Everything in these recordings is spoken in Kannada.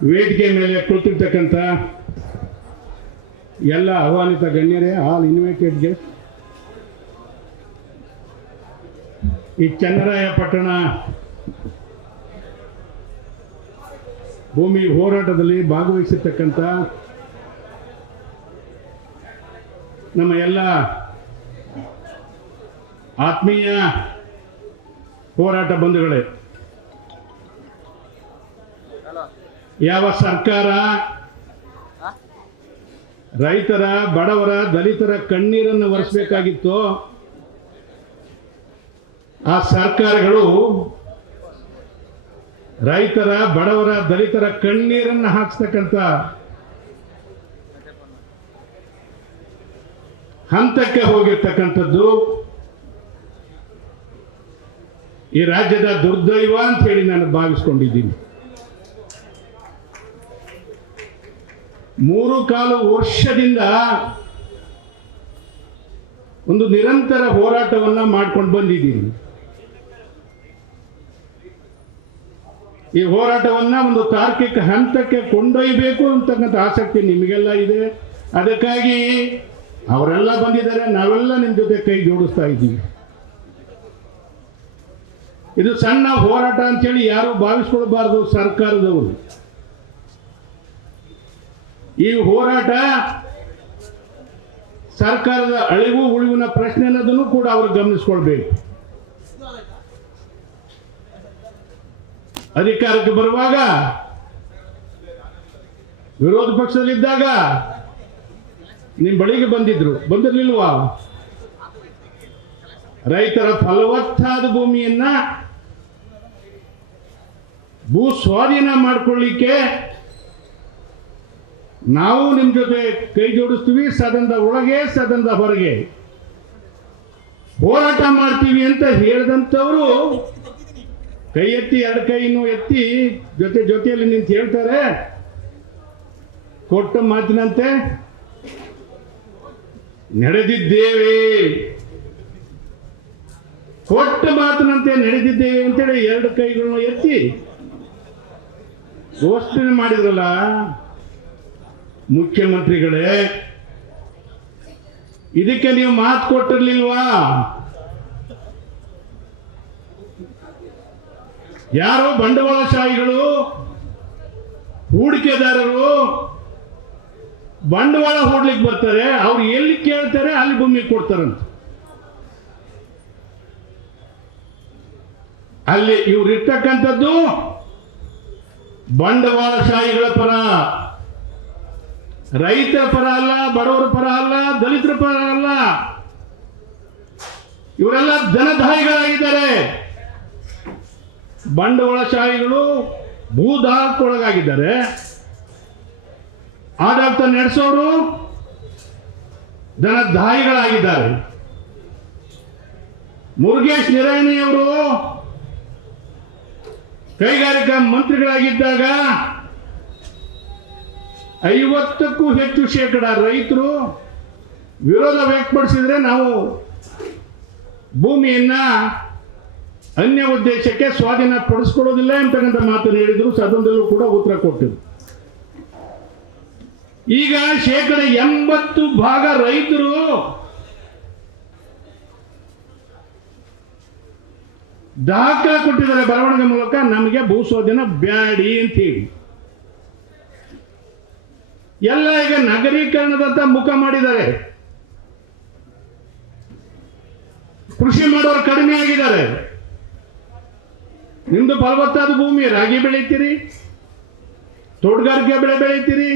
ವೇದಿಕೆ ಮೇಲೆ ಕುಳಿತಿರ್ತಕ್ಕಂಥ ಎಲ್ಲ ಆಹ್ವಾನಿತ ಗಣ್ಯರೇ ಆಲ್ ಇನ್ವೈಟೆಡ್ ಗೆಸ್ಟ್ ಈ ಚನ್ನರಾಯಪಟ್ಟಣ ಭೂಮಿ ಹೋರಾಟದಲ್ಲಿ ಭಾಗವಹಿಸಿರ್ತಕ್ಕಂಥ ನಮ್ಮ ಎಲ್ಲ ಆತ್ಮೀಯ ಹೋರಾಟ ಬಂಧುಗಳೇ ಯಾವ ಸರ್ಕಾರ? ರೈತರ ಬಡವರ ದಲಿತರ ಕಣ್ಣೀರನ್ನು ಒರೆಸಬೇಕಾಗಿತ್ತು. ಆ ಸರ್ಕಾರಗಳು ರೈತರ ಬಡವರ ದಲಿತರ ಕಣ್ಣೀರನ್ನು ಹಾಕ್ಸ್ತಕ್ಕಂಥ ಹಂತಕ್ಕೆ ಹೋಗಿರ್ತಕ್ಕಂಥದ್ದು. ಈ ರಾಜ್ಯದ ದುರ್ದೈವ ಅಂತ ಹೇಳಿ ನಾನು ಭಾವಿಸ್ಕೊಂಡಿದ್ದೀನಿ. ಮೂರು ಕಾಲು ವರ್ಷದಿಂದ ಒಂದು ನಿರಂತರ ಹೋರಾಟವನ್ನ ಮಾಡ್ಕೊಂಡು ಬಂದಿದ್ದೀನಿ ಈ ಹೋರಾಟವನ್ನ ಒಂದು ತಾರ್ಕಿಕ ಹಂತಕ್ಕೆ ಕೊಂಡೊಯ್ಯಬೇಕು ಅಂತಕ್ಕಂಥ ಆಸಕ್ತಿ ನಿಮಗೆಲ್ಲ ಇದೆ. ಅದಕ್ಕಾಗಿ ಅವರೆಲ್ಲ ಬಂದಿದ್ದಾರೆ, ನಾವೆಲ್ಲ ನಿಮ್ಮ ಜೊತೆ ಕೈ ಜೋಡಿಸ್ತಾ ಇದ್ದೀವಿ. ಇದು ಸಣ್ಣ ಹೋರಾಟ ಅಂತೇಳಿ ಯಾರು ಭಾವಿಸ್ಕೊಳ್ಬಾರ್ದು ಸರ್ಕಾರದವರು. ಈ ಹೋರಾಟ ಸರ್ಕಾರದ ಅಳಿವು ಉಳಿವಿನ ಪ್ರಶ್ನೆ ಅನ್ನೋದನ್ನು ಕೂಡ ಅವರು ಗಮನಿಸ್ಕೊಳ್ಬೇಕು. ಅಧಿಕಾರಕ್ಕೆ ಬರುವಾಗ ವಿರೋಧ ಪಕ್ಷದಲ್ಲಿದ್ದಾಗ ನಿಮ್ಮ ಬಳಿಗೆ ಬಂದಿದ್ರು. ಬಂದಿರ್ಲಿಲ್ವಾ? ರೈತರ ಫಲವತ್ತಾದ ಭೂಮಿಯನ್ನ ಭೂ ಸ್ವಾಧೀನ ಮಾಡ್ಕೊಳ್ಳಿಕ್ಕೆ ನಾವು ನಿಮ್ಮ ಜೊತೆ ಕೈ ಜೋಡಿಸ್ತೀವಿ, ಸದನದ ಒಳಗೆ, ಸದನದ ಹೊರಗೆ. ಹೋರಾಟ ಮಾಡ್ತೀವಿ ಅಂತ ಹೇಳಿದಂಥವರು ಕೈ ಎತ್ತಿ, ಎರಡು ಕೈನು ಎತ್ತಿ ಜೊತೆ ಜೊತೆಯಲ್ಲಿ ನಿಂತು ಹೇಳ್ತಾರೆ. ಕೊಟ್ಟ ಮಾತಿನಂತೆ, ನಡೆದಿದ್ದೇವೆ. ಕೊಟ್ಟ ಮಾತಿನಂತೆ ನಡೆದಿದ್ದೇವೆ ಅಂತೇಳಿ ಎರಡು ಕೈಗಳನ್ನು ಎತ್ತಿ ಘೋಷಣೆ ಮಾಡಿದ್ರಲ್ಲ ಮುಖ್ಯಮಂತ್ರಿಗಳೇ, ಇದಕ್ಕೆ ನೀವು ಮಾತು ಕೊಟ್ಟಿರ್ಲಿಲ್ವಾ? ಯಾರೋ ಬಂಡವಾಳಶಾಹಿಗಳು, ಹೂಡಿಕೆದಾರರು ಬಂಡವಾಳ ಹೂಡ್ಲಿಕ್ಕೆ ಬರ್ತಾರೆ, ಅವ್ರು ಎಲ್ಲಿ ಕೇಳ್ತಾರೆ ಅಲ್ಲಿ ಭೂಮಿ ಕೊಡ್ತಾರಂತ. ಅಲ್ಲಿ ಇವ್ರು ಇರ್ತಕ್ಕಂಥದ್ದು ಬಂಡವಾಳಶಾಹಿಗಳ ಪರ. ರೈತರ ಪರ ಅಲ್ಲ, ಬಡವರ ಪರ ಅಲ್ಲ, ದಲಿತರ ಪರ ಅಲ್ಲ. ಇವರೆಲ್ಲ ಜನದಾಯಿಗಳಾಗಿದ್ದಾರೆ ಬಂಡವಾಳಶಾಹಿಗಳು ಭೂದಾಹಕ್ಕೊಳಗಾಗಿದ್ದಾರೆ ಆಡಳಿತ ನಡೆಸೋರು ಜನಧಾಯಿಗಳಾಗಿದ್ದಾರೆ ಮುರುಗೇಶ್ ನಿರಾಣಿಯವರು ಕೈಗಾರಿಕಾ ಮಂತ್ರಿಗಳಾಗಿದ್ದಾಗ ಐವತ್ತಕ್ಕೂ ಹೆಚ್ಚು ಶೇಕಡ ರೈತರು ವಿರೋಧ ವ್ಯಕ್ತಪಡಿಸಿದ್ರೆ ನಾವು ಭೂಮಿಯನ್ನ ಅನ್ಯ ಉದ್ದೇಶಕ್ಕೆ ಸ್ವಾಧೀನ ಪಡಿಸ್ಕೊಡೋದಿಲ್ಲ ಅಂತಕ್ಕಂಥ ಮಾತನ್ನು ಹೇಳಿದ್ರು. ಸದನದಲ್ಲೂ ಕೂಡ ಉತ್ತರ ಕೊಟ್ಟಿದ್ರು. ಈಗ ಶೇಕಡ ಎಂಬತ್ತು ಭಾಗ ರೈತರು ದಾಖಲೆ ಕೊಟ್ಟಿದ್ದಾರೆ ಬರವಣಿಗೆ ಮೂಲಕ. ನಮಗೆ ಭೂ ಸ್ವಾಧೀನ ಬ್ಯಾಡಿ ಅಂತ ಹೇಳಿ. ಎಲ್ಲ ಈಗ ನಗರೀಕರಣದಂತ ಮುಖ ಮಾಡಿದ್ದಾರೆ. ಕೃಷಿ ಮಾಡೋರು ಕಡಿಮೆ ಆಗಿದ್ದಾರೆ. ನಿಮ್ದು ಫಲವತ್ತಾದ ಭೂಮಿ, ರಾಗಿ ಬೆಳೀತೀರಿ, ತೋಟಗಾರಿಕೆ ಬೆಳೆ ಬೆಳೀತೀರಿ,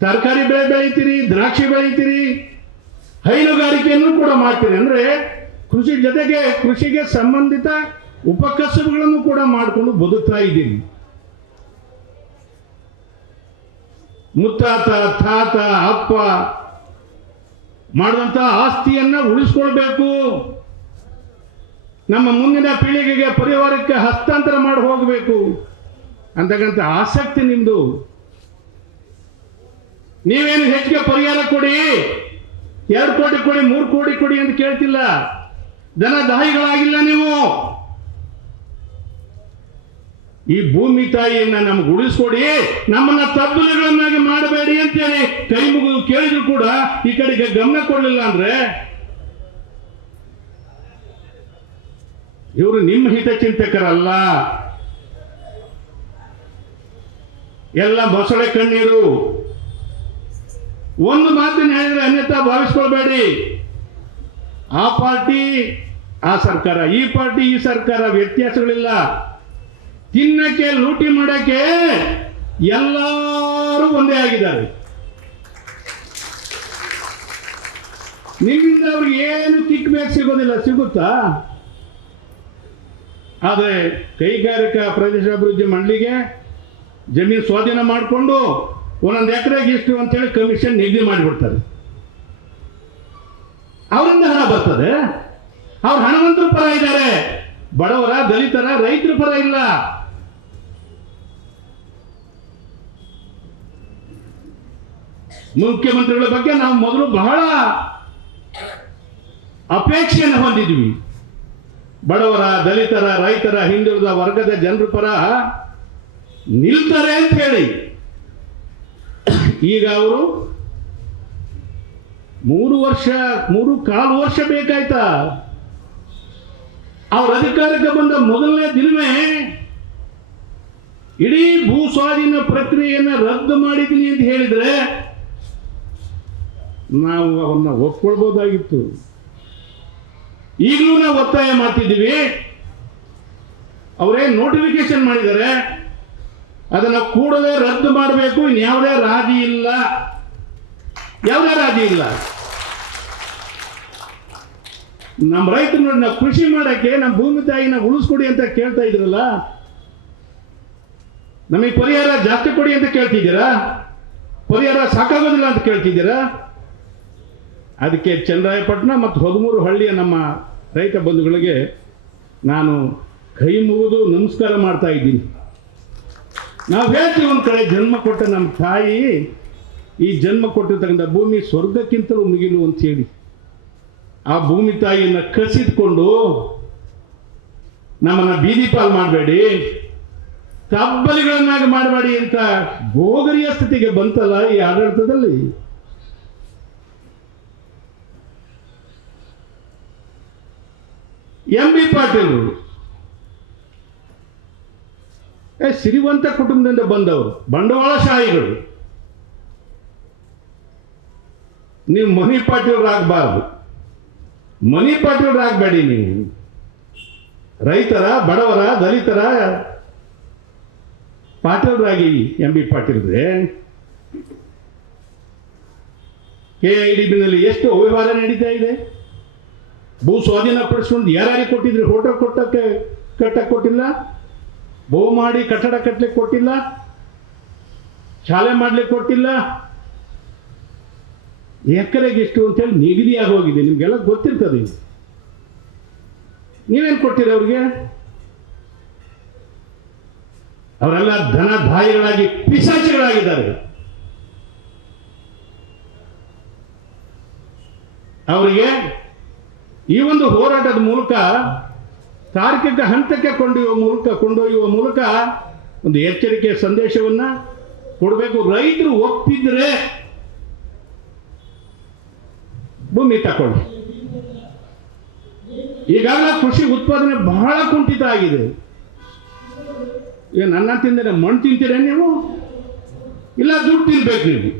ತರಕಾರಿ ಬೆಳೆ ಬೆಳೀತೀರಿ, ದ್ರಾಕ್ಷಿ ಬೆಳೀತೀರಿ, ಹೈನುಗಾರಿಕೆಯನ್ನು ಕೂಡ ಮಾಡ್ತೀರಿ. ಅಂದ್ರೆ ಕೃಷಿ ಜೊತೆಗೆ ಕೃಷಿಗೆ ಸಂಬಂಧಿತ ಉಪಕಸಬುಗಳನ್ನು ಕೂಡ ಮಾಡಿಕೊಂಡು ಬದುಕ್ತಾ ಇದ್ದೀರಿ ಮುತ್ತಾತ, ತಾತ, ಅಪ್ಪ ಮಾಡಿದಂಥ ಆಸ್ತಿಯನ್ನ ಉಳಿಸ್ಕೊಳ್ಬೇಕು. ನಮ್ಮ ಮುಂದಿನ ಪೀಳಿಗೆಗೆ ಪರಿವಾರಕ್ಕೆ ಹಸ್ತಾಂತರ ಮಾಡಿ ಹೋಗಬೇಕು. ಅಂತಕ್ಕಂಥ ಆಸಕ್ತಿ ನಿಮ್ಮದು ನೀವೇನು ಹೆಚ್ಚಿಗೆ ಪರಿಹಾರ ಕೊಡಿ? ಎರಡು ಕೋಟಿ ಕೊಡಿ, ಮೂರು ಕೋಟಿ ಕೊಡಿ ಅಂತ ಕೇಳ್ತಿಲ್ಲ. ದನ ದಾಯಿಗಳಾಗಿಲ್ಲ ನೀವು. ಈ ಭೂಮಿ ತಾಯಿಯನ್ನ ನಮ್ಗೆ ಉಳಿಸ್ಕೊಡಿ, ನಮ್ಮನ್ನ ತಬ್ಬಲುಗಳನ್ನಾಗಿ ಮಾಡಬೇಡಿ ಅಂತೇಳಿ ಕೈ ಮುಗಿದು ಕೇಳಿದ್ರು ಕೂಡ ಈ ಕಡೆಗೆ ಗಮನ ಕೊಡಲಿಲ್ಲ ಅಂದ್ರೆ ಇವರು ನಿಮ್ಮ ಹಿತಚಿಂತಕರಲ್ಲ. ಎಲ್ಲ ಮೊಸಳೆ ಕಣ್ಣೀರು. ಒಂದು ಮಾತಿನ ಹೇಳಿದ್ರೆ ಅನ್ಯತಾ ಭಾವಿಸ್ಕೊಳ್ಬೇಡಿ. ಆ ಪಾರ್ಟಿ ಆ ಸರ್ಕಾರ, ಈ ಪಾರ್ಟಿ ಈ ಸರ್ಕಾರ ವ್ಯತ್ಯಾಸಗಳಿಲ್ಲ. ತಿನ್ನಕ್ಕೆ, ಲೂಟಿ ಮಾಡಕ್ಕೆ ಎಲ್ಲರೂ ಒಂದೇ ಆಗಿದ್ದಾರೆ. ನಿಮ್ಮಿಂದ ಅವ್ರಿಗೆ ಏನು ಕಿಕ್ ಸಿಗೋದಿಲ್ಲ, ಸಿಗುತ್ತಾ? ಆದರೆ ಕೈಗಾರಿಕಾ ಪ್ರದೇಶ ಅಭಿವೃದ್ಧಿ ಮಂಡಳಿಗೆ ಜಮೀನು ಸ್ವಾಧೀನ ಮಾಡಿಕೊಂಡು ಒಂದೊಂದು ಎಕರೆಗೆ ಇಷ್ಟು ಅಂತೇಳಿ ಕಮಿಷನ್ ನಿಗದಿ ಮಾಡಿಬಿಡ್ತಾರೆ. ಅವರಿಂದ ಹಣ ಬರ್ತದೆ. ಅವ್ರು ಹಣವಂತರ ಪರ ಇದ್ದಾರೆ. ಬಡವರ, ದಲಿತರ, ರೈತರ ಪರ ಇಲ್ಲ. ಮುಖ್ಯಮಂತ್ರಿಗಳ ಬಗ್ಗೆ ನಾವು ಮೊದಲು ಬಹಳ ಅಪೇಕ್ಷೆಯನ್ನು ಹೊಂದಿದ್ವಿ. ಬಡವರ, ದಲಿತರ, ರೈತರ, ಹಿಂದುಳಿದ ವರ್ಗದ ಜನರ ಪರ ನಿಲ್ತಾರೆ ಅಂತ ಹೇಳಿ. ಈಗ ಅವರು ಮೂರು ವರ್ಷ, ಮೂರು ಕಾಲು ವರ್ಷ ಬೇಕಾಯ್ತಾ? ಅವ್ರ ಅಧಿಕಾರಕ್ಕೆ ಬಂದ ಮೊದಲನೇ ದಿನವೇ ಇಡೀ ಭೂ ಸ್ವಾಧೀನ ಪ್ರಕ್ರಿಯೆಯನ್ನು ರದ್ದು ಮಾಡಿದ್ದೀನಿ ಅಂತ ಹೇಳಿದ್ರೆ ನಾವು ಅವನ್ನ ಒಪ್ಕೊಳ್ಬೋದಾಗಿತ್ತು. ಈಗಲೂ ನಾವು ಒತ್ತಾಯ ಮಾಡ್ತಿದ್ದೀವಿ. ಅವರೇ ನೋಟಿಫಿಕೇಶನ್ ಮಾಡಿದ್ದಾರೆ. ಅದನ್ನು ಕೂಡಲೇ ರದ್ದು ಮಾಡಬೇಕು. ಇನ್ಯಾವುದೇ ರಾಜಿ ಇಲ್ಲ. ಯಾವುದೇ ರಾಜಿ ಇಲ್ಲ. ನಮ್ಮ ರೈತರು ನಾವು ಕೃಷಿ ಮಾಡಕ್ಕೆ ನಮ್ಮ ಭೂಮಿ ತಾಯಿನ ಉಳಿಸ್ಕೊಡಿ ಅಂತ ಕೇಳ್ತಾ ಇದ್ರಲ್ಲ, ನಮಗೆ ಪರಿಹಾರ ಜಾಸ್ತಿ ಕೊಡಿ ಅಂತ ಕೇಳ್ತಿದ್ದೀರಾ? ಪರಿಹಾರ ಸಾಕಾಗೋದಿಲ್ಲ ಅಂತ ಕೇಳ್ತಿದ್ದೀರಾ? ಅದಕ್ಕೆ ಚಂದ್ರಾಯಪಟ್ಟಣ ಮತ್ತು ಹೊದಮೂರು ಹಳ್ಳಿಯ ನಮ್ಮ ರೈತ ಬಂಧುಗಳಿಗೆ ನಾನು ಕೈ ಮುಗಿದು ನಮಸ್ಕಾರ ಮಾಡ್ತಾ ಇದ್ದೀನಿ. ನಾವು ಹೇಳ್ತೀವಿ ಒಂದು ಕಡೆ ಜನ್ಮ ಕೊಟ್ಟ ನಮ್ಮ ತಾಯಿ, ಈ ಜನ್ಮ ಕೊಟ್ಟಿರ್ತಕ್ಕಂಥ ಭೂಮಿ ಸ್ವರ್ಗಕ್ಕಿಂತಲೂ ಮುಗಿಲು ಅಂತ ಹೇಳಿ. ಆ ಭೂಮಿ ತಾಯಿಯನ್ನು ಕಸಿದ್ಕೊಂಡು ನಮ್ಮನ್ನು ಬೀದಿ ಪಾಲ್ ಮಾಡಬೇಡಿ ತಬ್ಬಲಿಗಳನ್ನಾಗಿ ಮಾಡಬೇಡಿ ಅಂತ ಗೋಗರಿಯ ಸ್ಥಿತಿಗೆ ಬಂತಲ್ಲ ಈ ಆಡಳಿತದಲ್ಲಿ. M B Patil. ಏ, ಸಿರಿವಂತ ಕುಟುಂಬದಿಂದ ಬಂದವರು ಬಂಡವಾಳಶಾಹಿಗಳು ನೀವು ಮನಿ ಪಾಟೀಲ್ರಾಗಬಾರ್ದು. ಮನಿ ಪಾಟೀಲ್ರಾಗಬೇಡಿ ನೀವು. ರೈತರ, ಬಡವರ, ದಲಿತರ ಪಾಟೀಲ್ರಾಗಿ ಎಂ ಬಿ ಪಾಟೀಲ್ರೆ. ಕೆ ಐ ಡಿ ಬಿನಲ್ಲಿ ಎಷ್ಟು ಅವ್ಯವಹಾರ ನಡೀತಾ ಇದೆ? ಭೂ ಸ್ವಾಧೀನ ಪಡಿಸ್ಕೊಂಡು ಯಾರ್ಯಾರಿಗೆ ಕೊಟ್ಟಿದ್ರಿ ಹೋಟೆಲ್ ಕೊಟ್ಟಕ್ಕೆ ಕಟ್ಟಕ್ಕೆ ಕೊಟ್ಟಿಲ್ಲ? ಭೂ ಮಾಡಿ ಕಟ್ಟಡ ಕಟ್ಟಲಿಕ್ಕೆ ಕೊಟ್ಟಿಲ್ಲ? ಶಾಲೆ ಮಾಡ್ಲಿಕ್ಕೆ ಕೊಟ್ಟಿಲ್ಲ? ಎಕರೆಗೆ ಎಷ್ಟು ಅಂತೇಳಿ ನಿಗದಿಯಾಗಿ ಹೋಗಿದೆ. ನಿಮಗೆಲ್ಲ ಗೊತ್ತಿರ್ತದೆ. ನೀವೇನು ಕೊಟ್ಟಿರಿ ಅವ್ರಿಗೆ? ಅವರೆಲ್ಲ ಧನ ಧಾಯಿಗಳಾಗಿ ಪಿಶಾಚಿಗಳಾಗಿದ್ದಾರೆ. ಅವರಿಗೆ ಈ ಒಂದು ಹೋರಾಟದ ಮೂಲಕ ತಾರ್ಕಿಕ ಹಂತಕ್ಕೆ ಕೊಂಡೊಯ್ಯುವ ಮೂಲಕ ಕೊಂಡೊಯ್ಯುವ ಮೂಲಕ ಒಂದು ಎಚ್ಚರಿಕೆಯ ಸಂದೇಶವನ್ನ ಕೊಡಬೇಕು. ರೈತರು ಒಪ್ಪಿದ್ರೆ ಭೂಮಿ ತಕೊಳ್ಳಿ. ಈಗಾಗಲೇ ಕೃಷಿ ಉತ್ಪಾದನೆ ಬಹಳ ಕುಂಠಿತ ಆಗಿದೆ. ಈಗ ನನ್ನ ತಿಂದರೆ ಮಣ್ಣು ತಿಂತೀರ ನೀವು? ಇಲ್ಲ ದುಡ್ಡು ತಿನ್ಬೇಕು ನೀವು.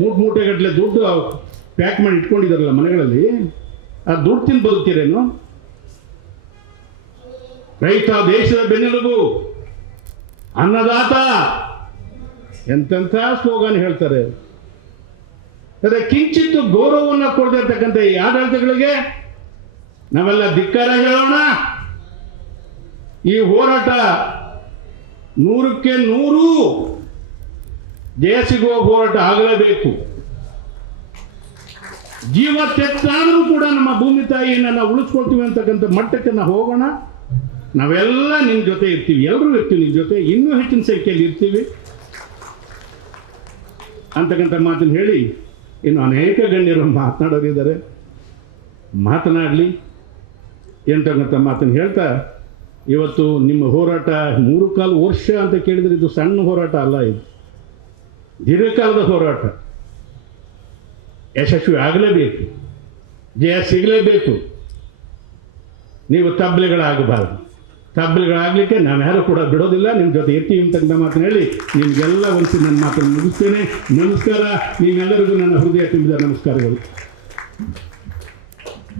ಮೂಟೆ ಮೂಟೆಗಟ್ಟಲೆ ದುಡ್ಡು ಪ್ಯಾಕ್ ಮಾಡಿ ಇಟ್ಕೊಂಡಿದ್ದಾರಲ್ಲ ಮನೆಗಳಲ್ಲಿ. ಆ, ದುಡ್ಡು ತಿಂದು ಬದುಕ್ತೀರೇನು ರೈತ ದೇಶದ ಬೆನ್ನೆಲುಬು. ಅನ್ನದಾತ. ಎಂತೆಂಥ ಸ್ಲೋಗಾನ್ ಹೇಳ್ತಾರೆ. ಅದೇ ಕಿಂಚಿತ್ತು ಗೌರವವನ್ನು ಕೊಡದಿರ್ತಕ್ಕಂಥ ಈ ಆಡಳಿತಗಳಿಗೆ ನಾವೆಲ್ಲ ಧಿಕ್ಕಾರ ಹೇಳೋಣ. ಈ ಹೋರಾಟ ನೂರಕ್ಕೆ ನೂರು. ಜಯ ಸಿಗುವ ಹೋರಾಟ ಆಗಲೇಬೇಕು. ಜೀವ ತೆತ್ತಾದರೂ ಕೂಡ ನಮ್ಮ ಭೂಮಿ ತಾಯಿಯನ್ನು ನಾವು ಉಳಿಸ್ಕೊಳ್ತೀವಿ ಅಂತಕ್ಕಂಥ ಮಟ್ಟಕ್ಕೆ ನಾವು ಹೋಗೋಣ. ನಾವೆಲ್ಲ ನಿಮ್ಮ ಜೊತೆ ಇರ್ತೀವಿ. ಎಲ್ಲರೂ ಇರ್ತೀವಿ ನಿಮ್ಮ ಜೊತೆ. ಇನ್ನೂ ಹೆಚ್ಚಿನ ಸಂಖ್ಯೆಯಲ್ಲಿ ಇರ್ತೀವಿ. ಅಂತಕ್ಕಂಥ ಮಾತನ್ನು ಹೇಳಿ ಇನ್ನು ಅನೇಕ ಗಣ್ಯರು ಮಾತನಾಡೋರಿದ್ದಾರೆ. ಮಾತನಾಡಲಿ ಎಂತಕ್ಕಂಥ ಮಾತನ್ನು ಹೇಳ್ತಾ, ಇವತ್ತು ನಿಮ್ಮ ಹೋರಾಟ ಮೂರು ಕಾಲು ವರ್ಷ ಅಂತ ಕೇಳಿದರೆ ಇದು ಸಣ್ಣ ಹೋರಾಟ ಅಲ್ಲ ಇದು. ದೀರ್ಘಕಾಲದ ಹೋರಾಟ. ಯಶಸ್ವಿ ಆಗಲೇಬೇಕು. ಜಯ ಸಿಗಲೇಬೇಕು. ನೀವು ತಬ್ಬಲೆಗಳಾಗಬಾರ್ದು ನಾನು ಯಾರು ಕೂಡ ಬಿಡೋದಿಲ್ಲ. ನಿಮ್ಮ ಜೊತೆ ಇರ್ತೀವಿ ಅಂತ ಮಾತನ್ನು ಹೇಳಿ ನಿಮಗೆಲ್ಲ ಒಂದು ನನ್ನ ಮಾತನ್ನು ಮುಗಿಸ್ತೇನೆ. ನಮಸ್ಕಾರ. ನೀವೆಲ್ಲರಿಗೂ ನನ್ನ ಹೃದಯ ತುಂಬಿದ ನಮಸ್ಕಾರಗಳು.